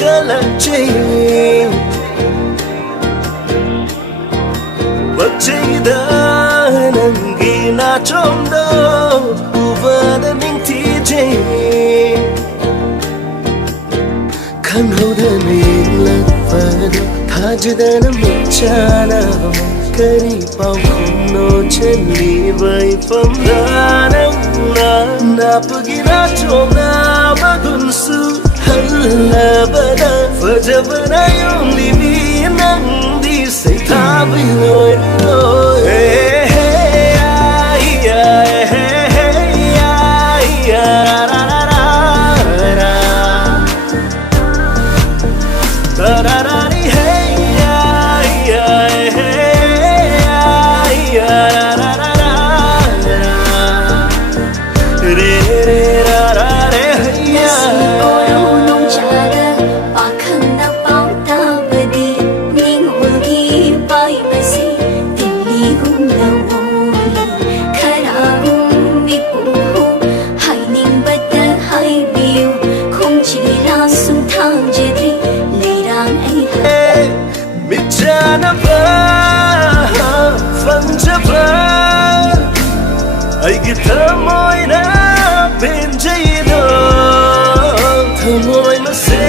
ಕಲಚೆ ಬಚ್ಚೈದ ನಂಗೆ ನಾಚೊಂದೋ ಉವದ ನಿಂತಿಜೆ ಖಂಹೌದನೆ ಲಪ್ಪದ ಥಾಜದನ ಮುಚ್ಚಾನ ಕರಿ ಪಾವುನೋ ಚೆಲ್ಲಿ ವೈಫಂದಾನ ನಾಪಗಿನ ಚೋನ ಮಗುನ್ಸು ಹಲ್ಲಬದ ಫಜಬನ ಯೊಂದಿವಿ ನಂದಿ ಸೈತಾಬಿನೋಯ್ Aigi thamoy na benjaydo thamoy na se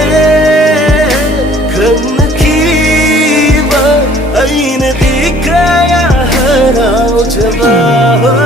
khang kiba aina dikaya harao jaba